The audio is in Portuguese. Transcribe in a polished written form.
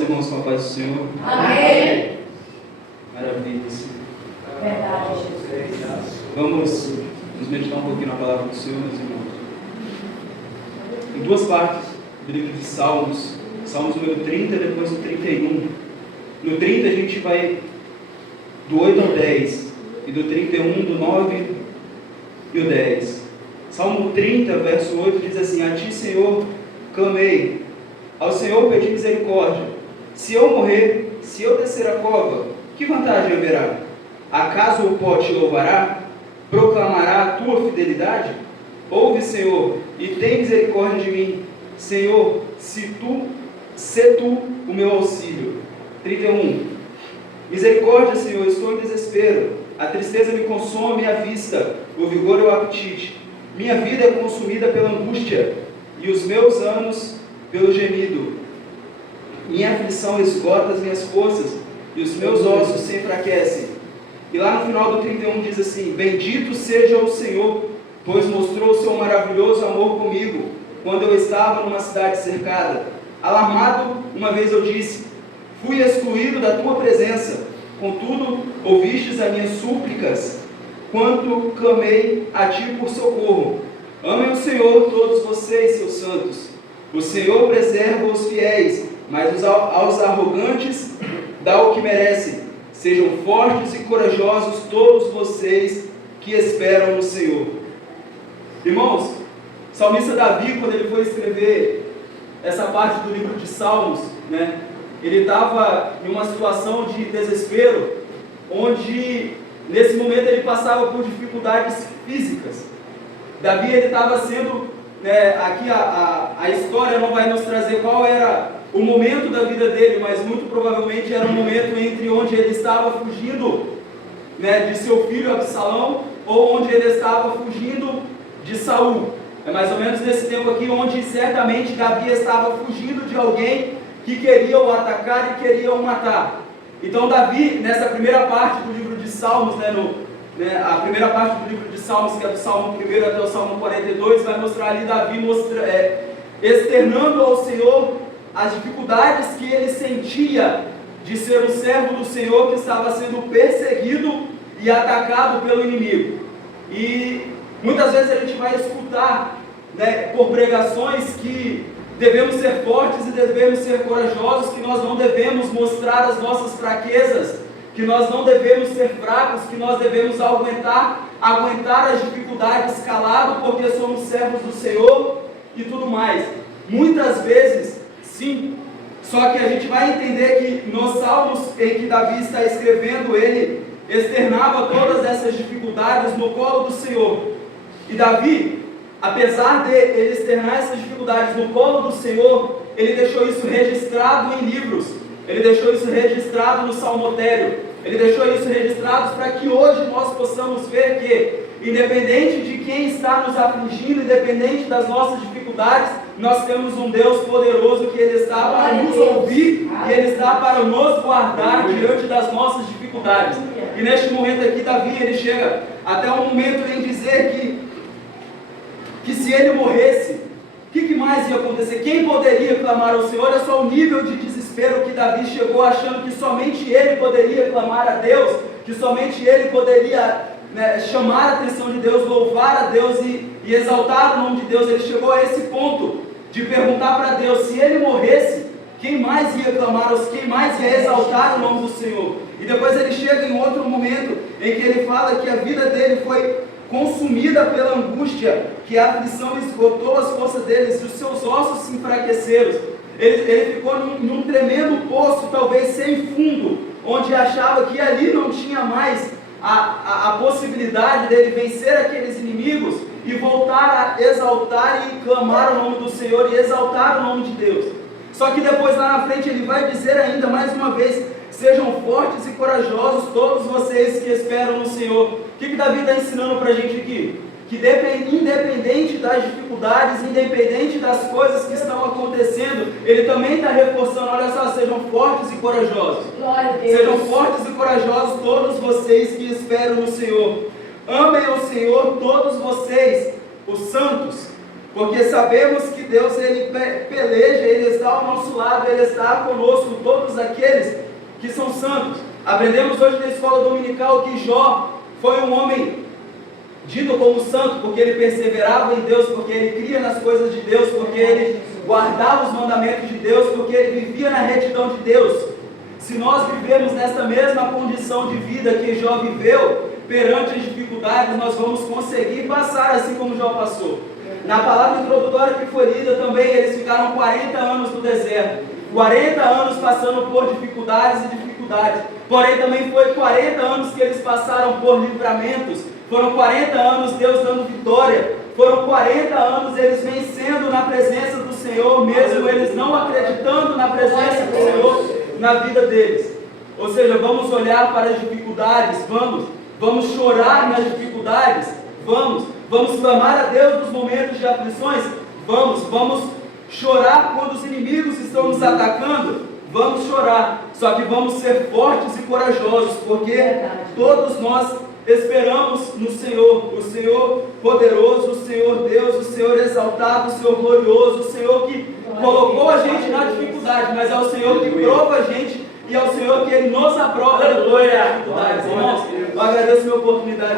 os irmãos com a paz do Senhor. Amém. Maravilha. Verdade, Jesus. Vamos nos meditar um pouquinho na palavra do Senhor, meus irmãos. Em duas partes do livro de Salmos, Salmos número 30 e depois o 31. No 30 a gente vai do 8 ao 10, e do 31 do 9 e o 10. Salmo 30, verso 8 diz assim: A ti, Senhor, clamei, ao Senhor pedi misericórdia. Se eu morrer, se eu descer a cova, que vantagem haverá? Acaso o pó te louvará? Proclamará a tua fidelidade? Ouve, Senhor, e tem misericórdia de mim. Senhor, se tu o meu auxílio. 31. Misericórdia, Senhor, estou em desespero. A tristeza me consome a vista, o vigor é o apetite. Minha vida é consumida pela angústia, e os meus anos pelo gemido. Minha aflição esgota as minhas forças, e os meus ossos se enfraquecem. E lá no final do 31 diz assim: Bendito seja o Senhor, pois mostrou o seu maravilhoso amor comigo, quando eu estava numa cidade cercada. Alarmado, uma vez eu disse: Fui excluído da tua presença. Contudo, ouvistes as minhas súplicas, quanto clamei a ti por socorro. Amem o Senhor, todos vocês, seus santos. O Senhor preserva os fiéis, mas aos arrogantes dá o que merecem. Sejam fortes e corajosos todos vocês que esperam no Senhor. Irmãos, o salmista Davi, quando ele foi escrever essa parte do livro de Salmos, ele estava em uma situação de desespero, onde nesse momento ele passava por dificuldades físicas. Davi, ele estava sendo, aqui a história não vai nos trazer qual era o momento da vida dele, mas muito provavelmente era um momento entre onde ele estava fugindo de seu filho Absalão, ou onde ele estava fugindo de Saul. É mais ou menos nesse tempo aqui, onde certamente Davi estava fugindo de alguém que queria o atacar e queria o matar. Então Davi, nessa primeira parte do livro de Salmos, a primeira parte do livro de Salmos, que é do Salmo 1 até o Salmo 42, vai mostrar ali Davi externando ao Senhor as dificuldades que ele sentia de ser um servo do Senhor que estava sendo perseguido e atacado pelo inimigo. E muitas vezes a gente vai escutar por pregações que devemos ser fortes e devemos ser corajosos, que nós não devemos mostrar as nossas fraquezas, que nós não devemos ser fracos, que nós devemos aguentar as dificuldades calado, porque somos servos do Senhor e tudo mais. Muitas vezes, sim, só que a gente vai entender que nos salmos em que Davi está escrevendo, ele externava todas essas dificuldades no colo do Senhor. E Davi, apesar de ele externar essas dificuldades no colo do Senhor, ele deixou isso registrado em livros, ele deixou isso registrado no salmotério, ele deixou isso registrado para que hoje nós possamos ver que, independente de quem está nos afligindo, independente das nossas dificuldades, nós temos um Deus poderoso que Ele está para nos ouvir e Ele está para nos guardar diante das nossas dificuldades. E neste momento aqui, Davi, ele chega até um momento em dizer que se ele morresse, o que mais ia acontecer? Quem poderia clamar ao Senhor? Olha só o nível de desespero que Davi chegou, achando que somente ele poderia clamar a Deus, que somente ele poderia chamar a atenção de Deus, louvar a Deus e exaltar o nome de Deus. Ele chegou a esse ponto de perguntar para Deus: se ele morresse, quem mais ia clamar, quem mais ia exaltar o nome do Senhor? E depois ele chega em outro momento em que ele fala que a vida dele foi consumida pela angústia, que a aflição esgotou as forças deles e os seus ossos se enfraqueceram. Ele ficou num tremendo poço, talvez sem fundo, onde achava que ali não tinha mais a possibilidade dele vencer aqueles inimigos e voltar a exaltar e clamar o nome do Senhor e exaltar o nome de Deus. Só que depois lá na frente ele vai dizer ainda mais uma vez: sejam fortes e corajosos todos vocês que esperam no Senhor. O que Davi está ensinando para a gente aqui? Que independente das dificuldades, independente das coisas que estão acontecendo, ele também está reforçando: olha só, sejam fortes e corajosos. Glória a Deus. Sejam fortes e corajosos todos vocês que esperam no Senhor. Amem ao Senhor todos vocês, os santos. Porque sabemos que Deus, Ele peleja, Ele está ao nosso lado, Ele está conosco, todos aqueles que são santos. Aprendemos hoje na escola dominical que Jó foi um homem dito como santo, porque ele perseverava em Deus, porque ele cria nas coisas de Deus, porque ele guardava os mandamentos de Deus, porque ele vivia na retidão de Deus. Se nós vivemos nessa mesma condição de vida que Jó viveu, perante as dificuldades, nós vamos conseguir passar assim como Jó passou. Na palavra introdutória que foi lida também, eles ficaram 40 anos no deserto, 40 anos passando por dificuldades e dificuldades, porém também foi 40 anos que eles passaram por livramentos, foram 40 anos Deus dando vitória, foram 40 anos eles vencendo na presença do Senhor, mesmo eles não acreditando na presença do Senhor na vida deles. Ou seja, vamos olhar para as dificuldades, vamos chorar nas dificuldades, vamos clamar a Deus nos momentos de aflições, vamos chorar quando os inimigos estão nos atacando, vamos chorar, só que vamos ser fortes e corajosos, porque todos nós esperamos no Senhor, o Senhor poderoso, o Senhor Deus, o Senhor exaltado, o Senhor glorioso, o Senhor que colocou a gente na dificuldade, mas é o Senhor que prova a gente e é o Senhor que Ele nos aprova depois das dificuldades. Irmãos, eu agradeço a minha oportunidade.